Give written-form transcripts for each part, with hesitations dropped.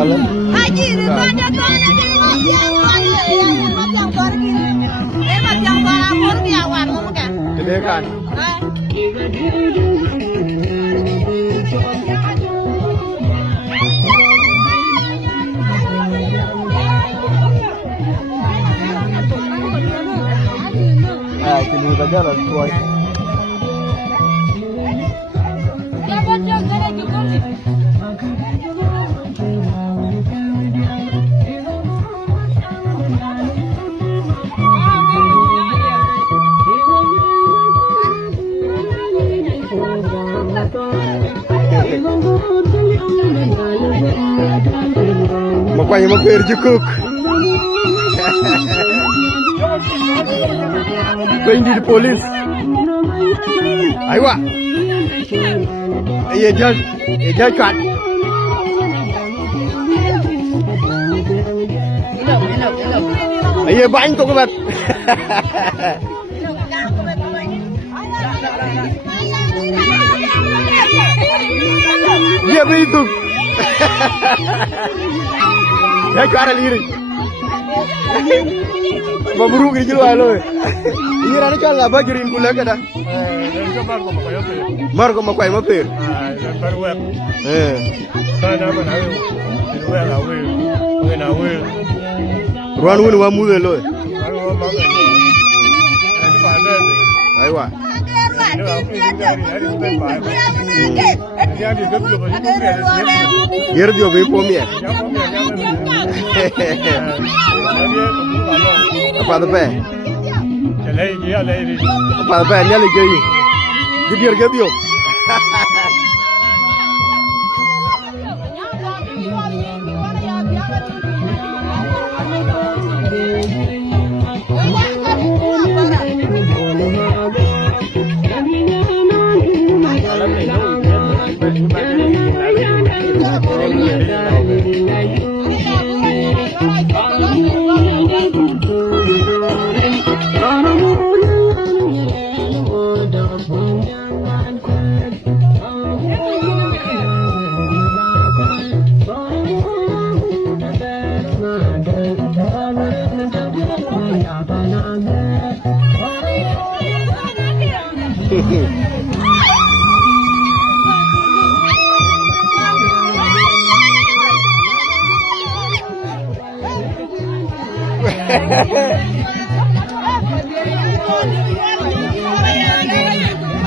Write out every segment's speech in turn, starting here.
Haji itu ada tuan ada yang tuan le, yang tuan gini. Yang tuan amor biawan lo kan. Kedekan. Kini saja lah tuai. Makanya mau berjukuk. Going to the police. Aywa. Iya judge cut. Iya banyak kok bat. Iya begitu. Ya cara lirik. Mabruk gitu alo. Ini rani kala bagirin kula kada. Marco makwai mapir. Ruan win wa mude lo. Aywa. Yer dio be pomia. Apa tu pe? Apa tu pe? Ni lagi gay. Gidiar gay dio.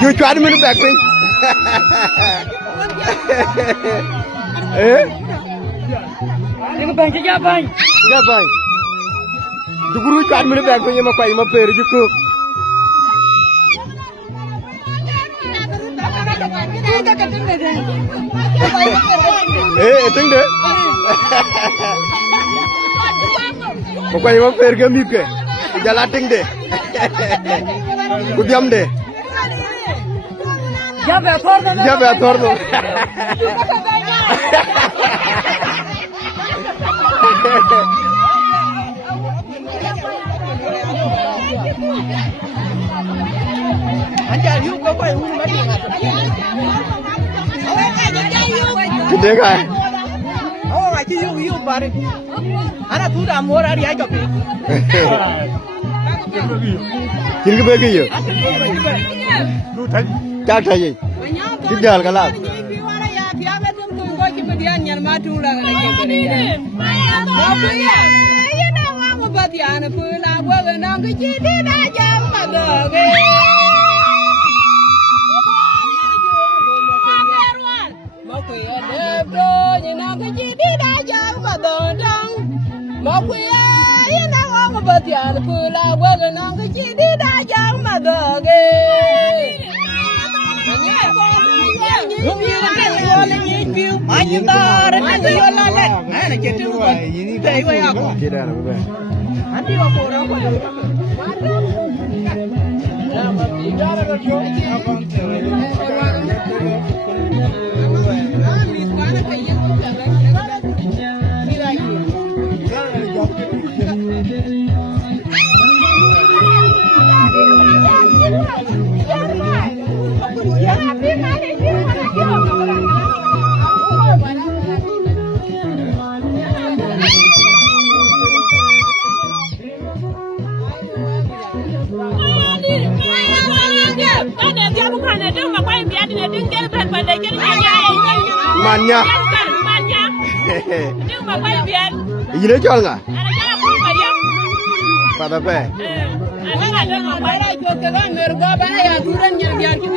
You try to move back, please. Eh? Ini bang, tiga bang. Ya bang. The guru try to move back when you make my pair. You cook. Eh, think that. Pokoknya mau pair ke mip ke. Jalating deh. Kudiam deh. Ya betul tu. Gede kan? Oh, ngaji yuk bari. Anak tu dah murah dia juga. Kini ke bagi yo? क्या चाहिए कितने हाल का लाभ Manya. Ini jual nggak? Pada pe. Bara ko ke ga mer go ba ya turan nya biar ki